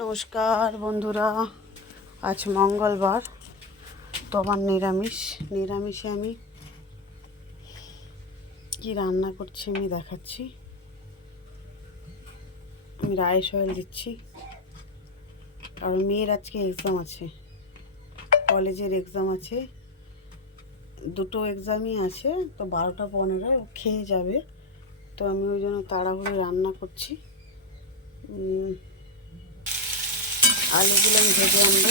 নমস্কার বন্ধুরা, আজ মঙ্গলবার, তো আমার নিরামিষ, নিরামিষে আমি কি রান্না করছি আমি দেখাচ্ছি। আমি রাইস অয়েল দিচ্ছি, কারণ মেয়ের আজকে এক্সাম আছে, কলেজের এক্সাম আছে, দুটো এক্সামই আছে, তো বারোটা পনেরো খেয়ে যাবে, তো আমি ওই জন্য তাড়াহুড়ো রান্না করছি। আলুগুলো আমি ভেজে আনব।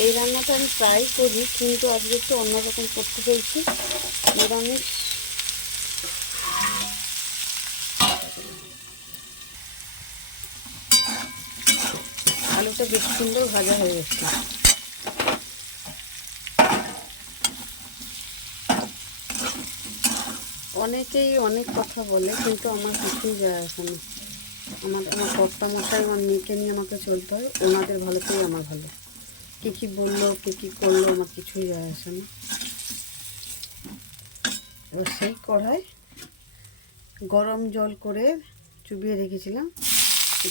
এই রান্নাটা আমি প্রায় করি, কিন্তু আজকে একটু অন্যরকম করতে চাইছি নিরামিষ। আলুটা বেশ সুন্দর ভাজা হয়ে গেছে। অনেকেই অনেক কথা বলে, কিন্তু আমার কিছুই যায় আসে না। আমার আমার কর্তা মশাই আমার মেয়েকে নিয়ে আমাকে চলতে হয়। ওনাদের ভালোতেই আমার ভালো। কী কী বলল, কী কী করল, আমার কিছুই যায় আসে না। এবার সেই কড়াই গরম জল করে চুবিয়ে রেখেছিলাম।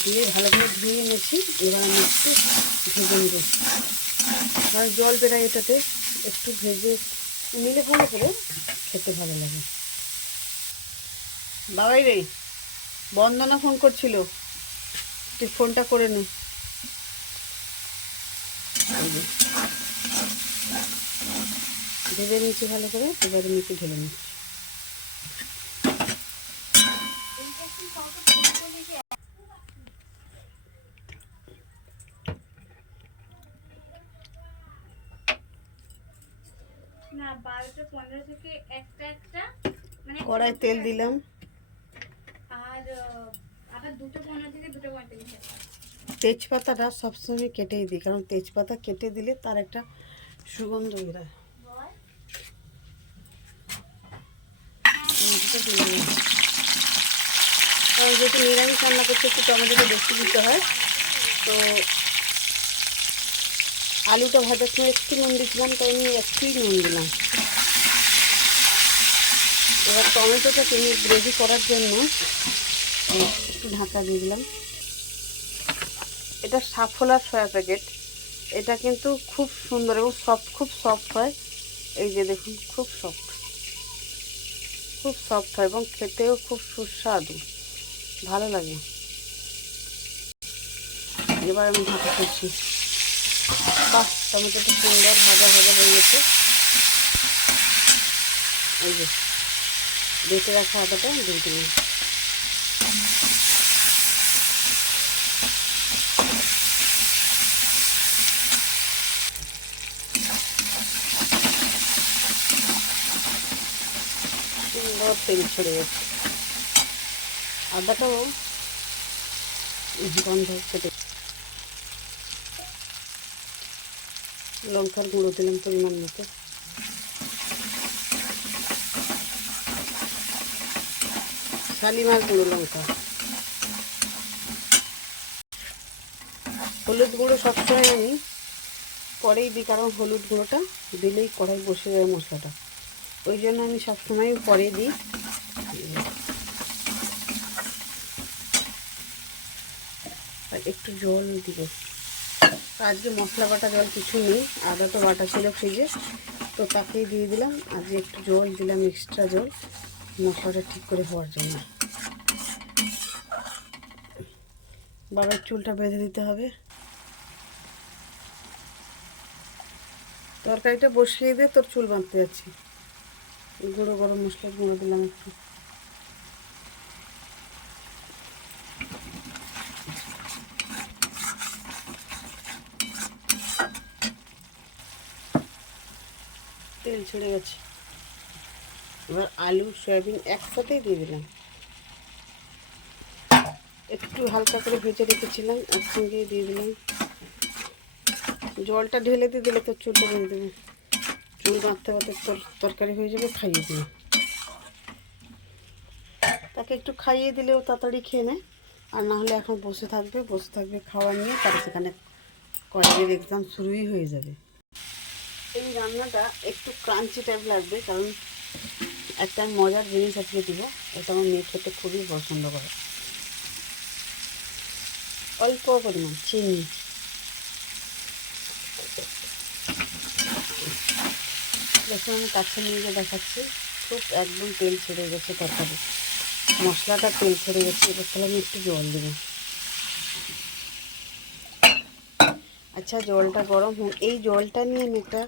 দিয়ে ভালো করে ধুয়ে এনেছি। এবার আমি একটু ভেজে নেব। কারণ জল বেড়ায় এটাতে একটু ভেজে নিলে ভালো করে খেতে ভালো লাগে। বাবাই রে! বন্দনা ফোন করছিল। তুই ফোনটা করে নে। ভেজে নিচ্ছি ভালো করে এবারে নিচে ঢেলে নিচ্ছি মানে কড়াই তেল দিলাম আর আহ, আবার দুটো পনেরো থেকে দুটো পঁয়তাল্লিশ তেজপাতাটা সবসময় কেটেই দিই কারণ তেজপাতা কেটে দিলে তার একটা সুগন্ধ বেরোয়। কারণ যেহেতু নিরামিষ রান্না করতে একটু টমেটোটা বেশি দিতে হয় তো আলুটা ভাজার সময় একটু নুন দিয়েছিলাম তো আমি একটুই নুন দিলাম। এবার টমেটোটা তুমি গ্রেভি করার জন্য একটু ঢাকা দিয়ে দিলাম। এটা সাফলার সয়া প্যাকেট এটা কিন্তু খুব সুন্দর এবং সফট খুব সফট হয়। এই যে দেখুন, খুব সফট খুব সফট হয় এবং খেতেও খুব সুস্বাদু। ভালো লাগে। এবার আমি ঢাকা করছি। বাহ, টমেটোটা সুন্দর ভাজা ভাজা হয়ে গেছে। এই যে বেটে রাখা আদাটা দিয়ে দিলাম। গেছে আদাটাও গন্ধ কেটে লঙ্কার গুঁড়ো দিলাম পরিমাণ মতো। শালিমার গুঁড়ো লঙ্কা। হলুদ গুঁড়ো সবসময় আমি পরেই দিই, কারণ হলুদ গুঁড়োটা দিলেই কড়াই বসে যায় মশলাটা। ওই জন্য আমি সবসময় পরে দিই। আর একটু জল দিব। আজকে মশলা বাটা জল কিছু নেই, আদা তো বাটা ছিল ফ্রিজে, তো তাকেই দিয়ে দিলাম। আজকে একটু জল দিলাম এক্সট্রা জল, মশলাটা ঠিক করে হওয়ার জন্য। বাবার চুলটা বেঁধে দিতে হবে। তরকারিটা বসিয়ে দিয়ে তোর চুল বাঁধতে যাচ্ছি। গুঁড়ো গরম মশলা গুঁড়ো দিলাম একটু। তেল ছেড়ে গেছে। এবার আলু, সয়াবিন একসাথেই দিয়ে দিলাম। একটু হালকা করে ভেজে রেখেছিলাম, একসঙ্গেই দিয়ে দিলাম। জলটা ঢেলে দিয়ে দিলে তো চুলটা বেঁধে দেবে। চুল বাঁধতে বাঁধতে তোর তরকারি হয়ে যাবে, খাইয়ে দিবে তাকে একটু খাইয়ে দিলেও তাড়াতাড়ি খেয়ে নেয় আর না হলে এখন বসে থাকবে বসে থাকবে খাওয়া নিয়ে, তার সেখানে কলেজের এক্সাম শুরুই হয়ে যাবে। এই রান্নাটা একটু ক্রাঞ্চি টাইপ লাগবে, কারণ একটা মজার জিনিস আজকে দিব, এটা আমার মেয়ে খেতে খুবই পছন্দ করে। অল্প পরিমাণ, চিনি। দেখুন, আমি কাছে নিয়ে গিয়ে দেখাচ্ছি। খুব একদম তেল ছেড়ে গেছে তরকারি। মশলাটা তেল ছেড়ে গেছে, এবার তাহলে আমি একটু জল দেবো। আচ্ছা জলটা গরম হোক এই জলটা নিয়ে আমি একটা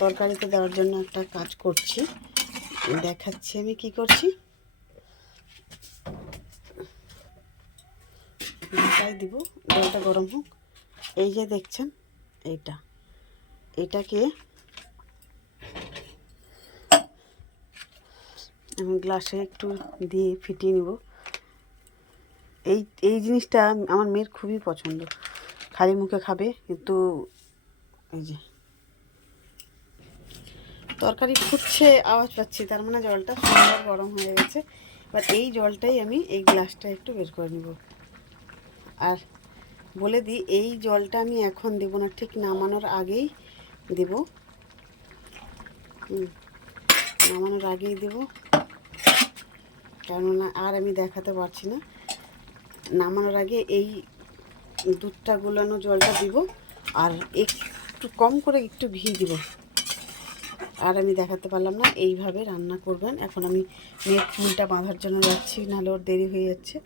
তরকারিতে দেওয়ার জন্য একটা কাজ করছি। দেখাচ্ছি আমি কি করছি। ঢাকাই দিব, জলটা গরম হোক। এই যে দেখছেন, এইটা। এটাকে আমি গ্লাসে একটু দিয়ে ফিটিয়ে নিব। এই এই জিনিসটা আমার মেয়ের খুবই পছন্দ। খালি মুখে খাবে, কিন্তু এই যে তরকারি ফুটছে, আওয়াজ পাচ্ছি, তার মানে জলটা সুন্দর গরম হয়ে গেছে। এবার এই জলটাই আমি এই গ্লাসটা একটু বের করে নিব। আর বলে দিই, এই জলটা আমি এখন দেব না, ঠিক নামানোর আগেই দেব। নামানোর আগেই দেব। কেননা আর আমি দেখাতে পারছি না। নামানোর আগে এই দুধটা গুলানো জলটা দিব আর একটু কম করে একটু ঘি দিব। আর আমি দেখাতে পারলাম না, এইভাবে রান্না করবেন। এখন আমি মেয়ের ফুলটা বাঁধার জন্য যাচ্ছি, নাহলে ওর দেরি হয়ে যাচ্ছে।